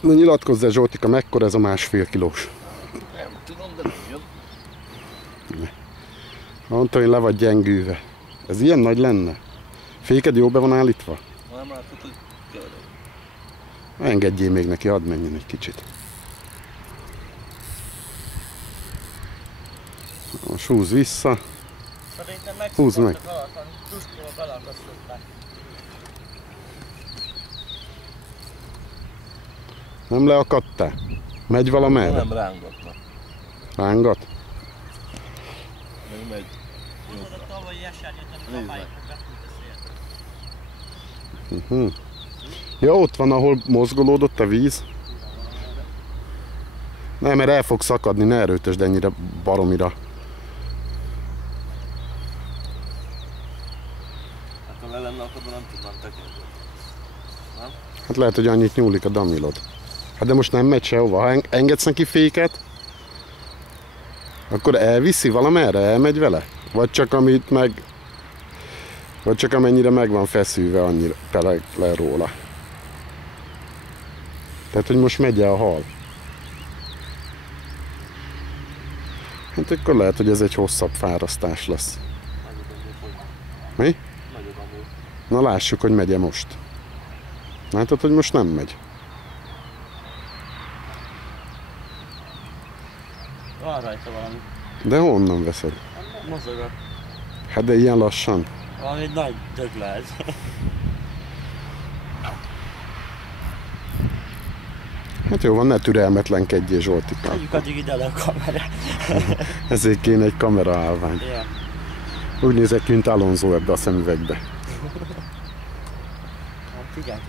Na nyilatkozzál, Zsoltika, mekkora ez a 1,5 kilós? Nem tudom, de nem jön. Mondta, hogy le vagy gyengülve. Ez ilyen nagy lenne? Féked jó be van állítva? Nem látod, hogy kell. Engedjél még neki, hadd menjen egy kicsit. Most húz vissza. Szerintem Húzd meg. Tuskóval belakasztották. Nem leakadtál? Megy valamerre? Nem rángatnak. Rángat? Még megy. Tudod, a tavalyi esernyőt, amit a pályákon befújt a szél. Ja, ott van, ahol mozgolódott a víz. Nem, mert el fog szakadni, ne erőltesd ennyire baromira. Hát ha le lenne akadva, nem tudnám tekinteni. Nem? Hát lehet, hogy annyit nyúlik a damilod. Hát de most nem megy sehova. Ha engedsz neki féket, akkor elviszi valamerre, elmegy vele? Vagy csak amit meg... Vagy csak amennyire meg van feszülve, annyira peleg le róla. Tehát, hogy most megy el a hal. Hát akkor lehet, hogy ez egy hosszabb fárasztás lesz. Mi? Nagyobb amúgy. Na lássuk, hogy megy-e most. Látod, hogy most nem megy. Van rajta valami. De honnan veszed? Mozog a... Hát de ilyen lassan. Valami nagy dögle ez. Hát jó van, ne türelmetlenkedjél, Zsoltika. Tegyük addig ide le a kamerát. Ezért kéne egy kameraállvány. Igen. Úgy nézek ki, mint Alonso ebbe a szemüvegbe. Hát igen.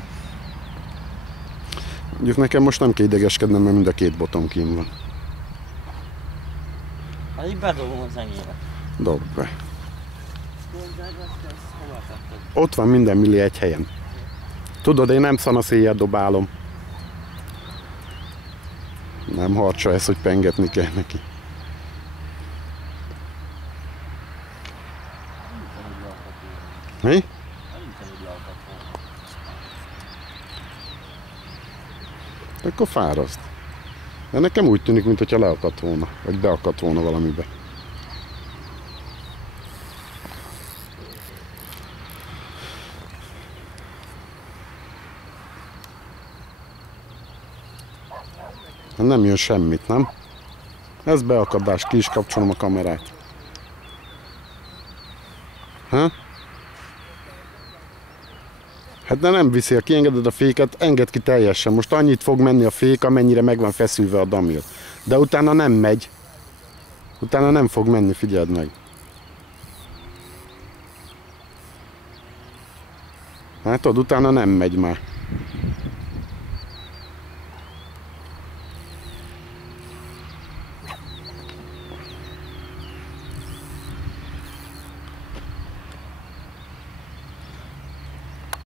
Mondjuk nekem most nem kell idegeskednem, mert mind a két botom kín van. Hát így bedobom az enyémet. Dobd be. Hova tetted? Ott van minden milli egy helyen. Tudod, én nem szanaszéjjel dobálom. Nem harcsa ez, hogy pengetni kell neki. Mi? Akkor fáraszt. De nekem úgy tűnik, mintha leakadt volna, vagy beakadt volna valamibe. Nem jön semmit, nem? Ez beakadás, ki is kapcsolom a kamerát. Ha? Hát de nem viszi, ha kiengeded a féket, engedd ki teljesen. Most annyit fog menni a fék, amennyire meg van feszülve a damil. De utána nem megy. Utána nem fog menni, figyeld meg. Látod, utána nem megy már.